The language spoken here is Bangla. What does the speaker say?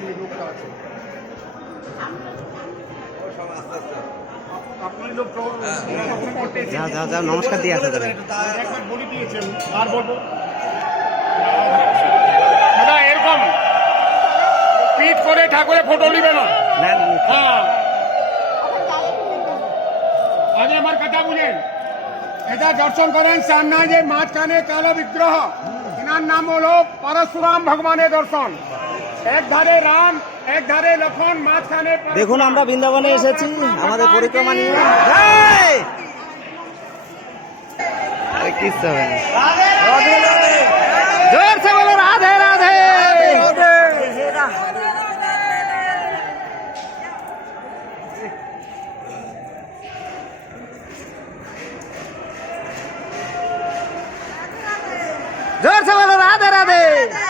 যে লোকটা আছে। আপনি যা যা যা নমস্কার দিয়ে আসে তবে একবার বলে দিয়েছেন আর বলব। দাদা এরকম পিট করে ঠাকুরের ফটো নিবে না। না হ্যাঁ। আগে আমার কথা বুঝেন। এটা দর্শন করেন সামনে যে মাঝখানে কালো বিগ্রহ। এনার নাম হলো পরশুরাম ভগবানের দর্শন। দেখুন আমরা বৃন্দাবনে এসেছি আমাদের পরিক্রমা নিয়ে। জোর সে বলো রাধে রাধে!